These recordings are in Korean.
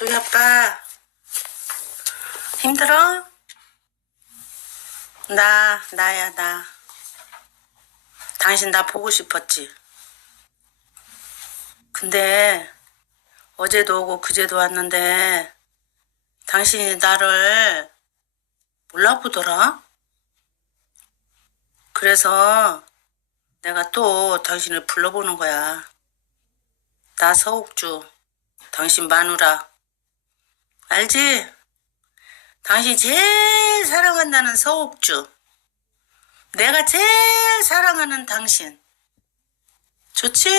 수희 아빠. 힘들어? 나 나야 나. 당신 나 보고 싶었지? 근데 어제도 오고 그제도 왔는데 당신이 나를 몰라보더라? 그래서 내가 또 당신을 불러보는 거야. 나 서옥주 당신 마누라 알지? 당신 제일 사랑한다는 서옥주. 내가 제일 사랑하는 당신. 좋지?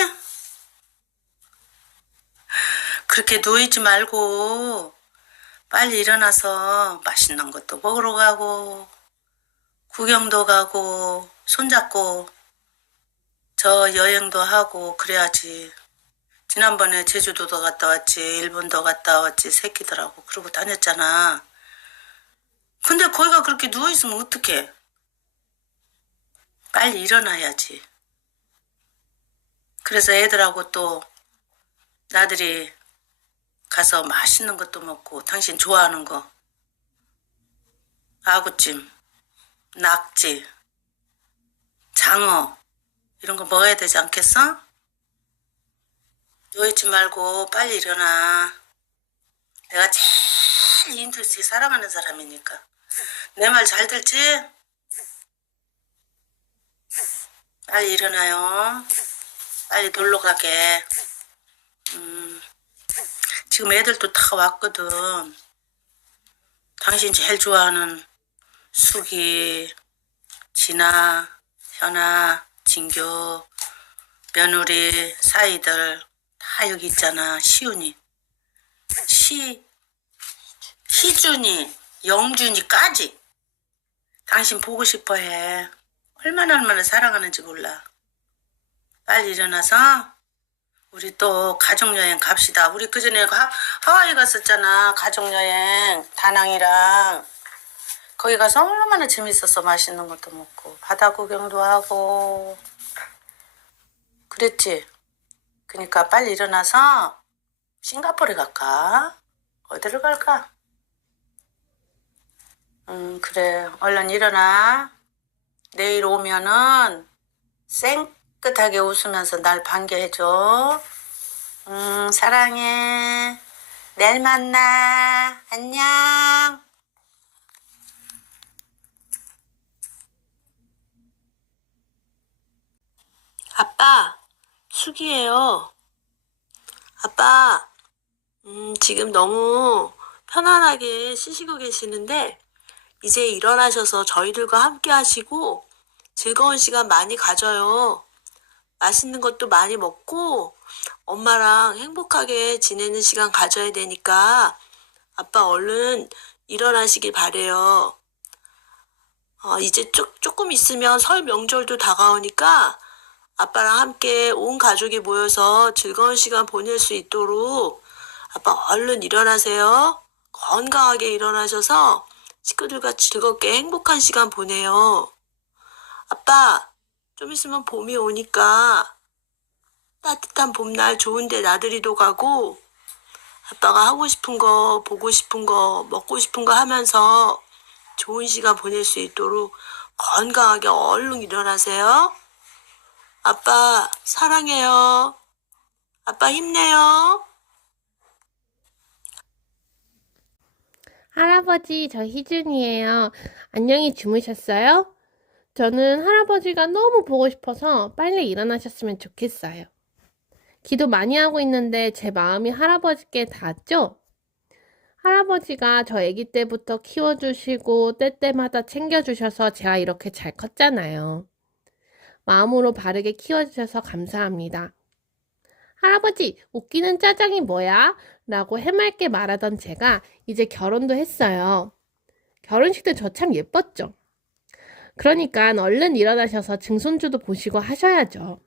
그렇게 누워있지 말고 빨리 일어나서 맛있는 것도 먹으러 가고 구경도 가고 손잡고 저 여행도 하고 그래야지. 지난번에 제주도도 갔다 왔지, 일본도 갔다 왔지, 새끼들하고 그러고 다녔잖아. 근데 거기가 그렇게 누워있으면 어떡해? 빨리 일어나야지. 그래서 애들하고 또 나들이 가서 맛있는 것도 먹고 당신 좋아하는 거 아구찜, 낙지, 장어 이런 거 먹어야 되지 않겠어? 누워있지 말고 빨리 일어나. 내가 제일 인터넷이 사랑하는 사람이니까. 내 말 잘 들지? 빨리 일어나요. 빨리 놀러 가게. 음, 지금 애들도 다 왔거든. 당신 제일 좋아하는 수기, 진아, 현아, 진교, 며느리, 사이들 다 여기 있잖아. 시훈이. 시, 희준이, 영준이까지. 당신 보고 싶어 해. 얼마나 얼마나 사랑하는지 몰라. 빨리 일어나서 우리 또 가족여행 갑시다. 우리 그전에 하, 하와이 갔었잖아. 가족여행. 다낭이랑. 거기 가서 얼마나 재밌었어. 맛있는 것도 먹고. 바다 구경도 하고. 그랬지? 그러니까 빨리 일어나서 싱가포르에 갈까? 어디를 갈까? 음, 그래. 얼른 일어나. 내일 오면은 쌩끗하게 웃으면서 날 반겨해줘. 음, 사랑해. 내일 만나. 안녕. 아빠, 숙이에요. 아빠, 음, 지금 너무 편안하게 쉬시고 계시는데, 이제 일어나셔서 저희들과 함께 하시고, 즐거운 시간 많이 가져요. 맛있는 것도 많이 먹고, 엄마랑 행복하게 지내는 시간 가져야 되니까, 아빠 얼른 일어나시길 바래요. 어, 이제 조, 조금 있으면 설 명절도 다가오니까, 아빠랑 함께 온 가족이 모여서 즐거운 시간 보낼 수 있도록 아빠 얼른 일어나세요. 건강하게 일어나셔서 식구들과 즐겁게 행복한 시간 보내요. 아빠, 좀 있으면 봄이 오니까 따뜻한 봄날 좋은데 나들이도 가고 아빠가 하고 싶은 거, 보고 싶은 거, 먹고 싶은 거 하면서 좋은 시간 보낼 수 있도록 건강하게 얼른 일어나세요. 아빠, 사랑해요. 아빠 힘내요. 할아버지, 저 희준이에요. 안녕히 주무셨어요? 저는 할아버지가 너무 보고 싶어서 빨리 일어나셨으면 좋겠어요. 기도 많이 하고 있는데 제 마음이 할아버지께 닿았죠? 할아버지가 저 아기 때부터 키워주시고 때때마다 챙겨주셔서 제가 이렇게 잘 컸잖아요. 마음으로 바르게 키워주셔서 감사합니다. 할아버지, 웃기는 짜장이 뭐야? 라고 해맑게 말하던 제가 이제 결혼도 했어요. 결혼식 때 저 참 예뻤죠? 그러니까 얼른 일어나셔서 증손주도 보시고 하셔야죠.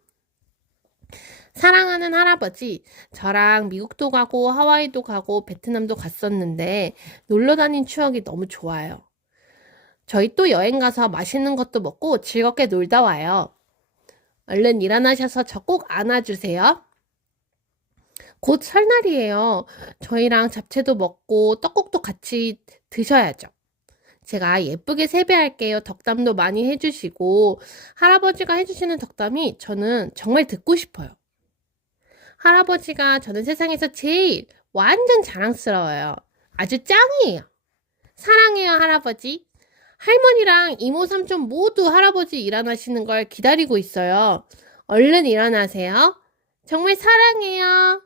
사랑하는 할아버지, 저랑 미국도 가고 하와이도 가고 베트남도 갔었는데 놀러 다닌 추억이 너무 좋아요. 저희 또 여행 가서 맛있는 것도 먹고 즐겁게 놀다 와요. 얼른 일어나셔서 저 꼭 안아주세요. 곧 설날이에요. 저희랑 잡채도 먹고 떡국도 같이 드셔야죠. 제가 예쁘게 세배할게요. 덕담도 많이 해주시고, 할아버지가 해주시는 덕담이 저는 정말 듣고 싶어요. 할아버지가 저는 세상에서 제일 완전 자랑스러워요. 아주 짱이에요. 사랑해요, 할아버지. 할머니랑 이모, 삼촌 모두 할아버지 일어나시는 걸 기다리고 있어요. 얼른 일어나세요. 정말 사랑해요.